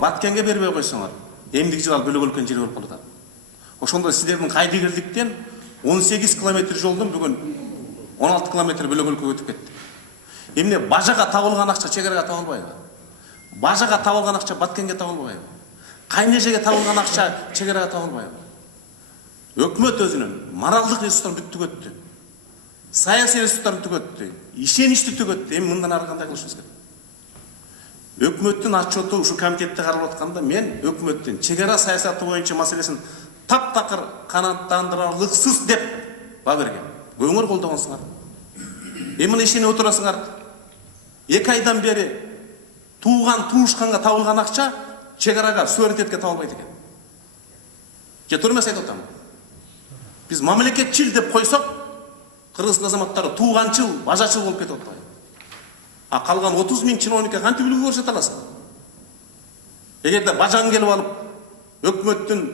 Баткенге бербей койсоңор, эмдик жыл ал бөлөк өлкөнүн жери болуп калат. Ошондо сиздердин кайдыгерликтен 18 километр жолдон бүгүн 16 километр бөлөк өлкөгө өтүп кетти. Эмне бажага табылган акча чегарага табылбайбы? Бажага табылган акча Баткенге табылбайбы? Кайнежеге табылган акча чегарага табылбайбы? Өкмөт өзүнүн моралдык ресурстарын бүт түгөттү. Саясий ресурстарын түгөттү. Ишеничти түгөттү. Эми мындан ары кандай кылышыбыз керек? Өкмөттүн отчету ушу комитетте каралып атканда мен өкмөттүн чегара саясаты боюнча маселесин таптакыр канааттандырарлыксыз деп баа берген. Көңүр колдогонсуңар. Эми мына ишенип отурасыңар. 2 айдан бери туушканга табылган акча чегарага, суверенитетке табылбайт экен. Же туура эмес айтып атам. Биз мамлекетчил деп койсок, кыргыздын азаматтары тууганчыл, бажачыл болуп кетип атпайбы? А калган 30 000 чиновникке кантип үлгү көрсөтө аласың? Эгерде бажаң келип алып, өкмөттүн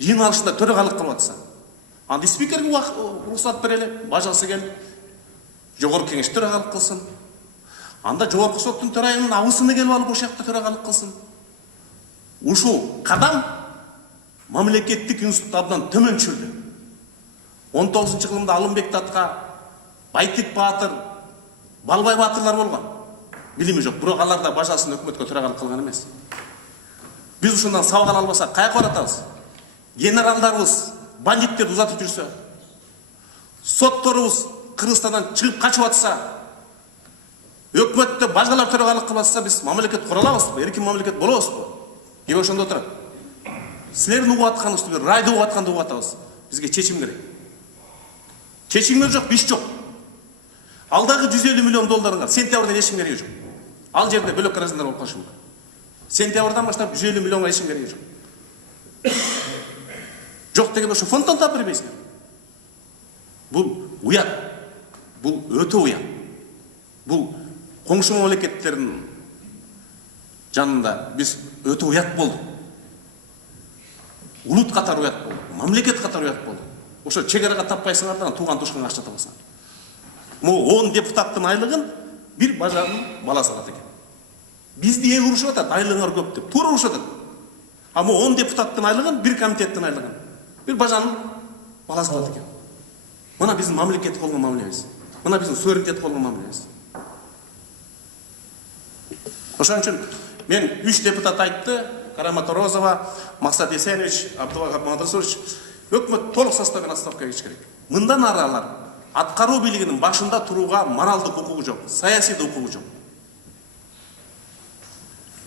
жыйналышында төрагалык кылып атса, анда спикерге уруксат берели, бажасы келип, жогорку кеңеш төрагалык кылсын. Анда жогорку соттун төрайымынын абысыны келип алып, ошол жакта төрагалык кылсын. Ушул кадам мамлекеттик институт абдан төмөн түшүрдү. 19-жылымда Алымбек Татка, Байтик Баатыр, Балбай Баатырлар болгон. Билими жок, бирок алар да бажасын өкмөткө төрагалык кылган эмес. Биз ушундан сабак ала албасак каяка баратабыз? Генералдарыбыз бандиттерди узатып жүрсө, сотторубуз Кыргызстандан чыгып качып атса, өкмөттө бажалар төрагалык кылып атса, биз мамлекет кура алабызбы? Эркин мамлекет болобузбу? Кеп ошондо отурат. Силердин угуп атканыңызды бир райда угуп атканды угуп атабыз. Бизге чечим керек. Чечимдер жок, биш жок. Алдагы 150 миллион долларыңар сентябрдан эчим кереги жок. Ал жерде бөлөк каражаттар болуп калышы мүмкүн. Сентябрдан баштап 150 миллионга эчим кереги жок. Жок деген ошо фонддон таап бербейсиңер. Бул уят. Бул өтө уят. Бул коңшу мамлекеттердин жанында биз өтө уят болдук. Улут катары уят болдук. Мамлекет катары уят болдук. Ошо чегарага таппайсыңар да тууган тушканга акча табасыңар. Могу 10 депутаттын айлыгын бир бажанын баласы алат экен. Бизди эл урушуп атат, айлыгыңар көп деп. Туура урушуп атат. А могу 10 депутаттын айлыгын, бир комитеттин айлыгын бир бажанын баласы алат экен. Мына биздин мамлекет болгон мамилебиз. Мына биздин суверенитет болгон мамилебиз. Ошон үчүн мен 3 депутат айтты, Карамата Розова, Максат Эсенович, Абдулвахап Мамадасович, өкмөт толук составын отставкага кетиш керек. Мындан ары алар аткаруу бийлигинин башында турууга моралдык укугу жок, саясий укугу жок.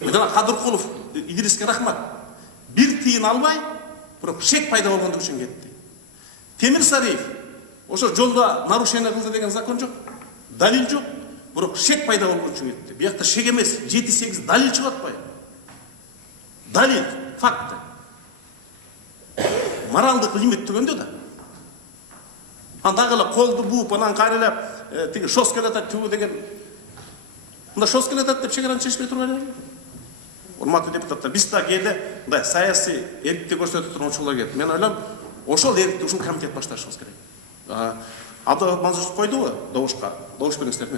Мына Кадыркулов, Идриске рахмат. Бир тыйын албай, бирок шек пайда болгондук үчүн кетти. Темир Сариев, ошо жолдо нарушение кылды деген закон жок, далил жок, бирок шек пайда болгон үчүн кетти. Биякта шек эмес, 7-8 далил чыгып атпайбы? Далил, факты. Моралдык лимит түгөндө да. Андагы эле колду бууп, анан кайра эле тиги шос келатат түбү деген. Мында шос келатат деп чегараны чечпей турган эле. Урматтуу депутаттар, биз да кээде мындай саясий эркиндик көрсөтүп турган учурлар келет. Мен ойлойм, ошол эркиндикти ушул комитет башташыбыз керек. Абдулвахап Мансуров койдубу добушка? Добуш бериңиздер.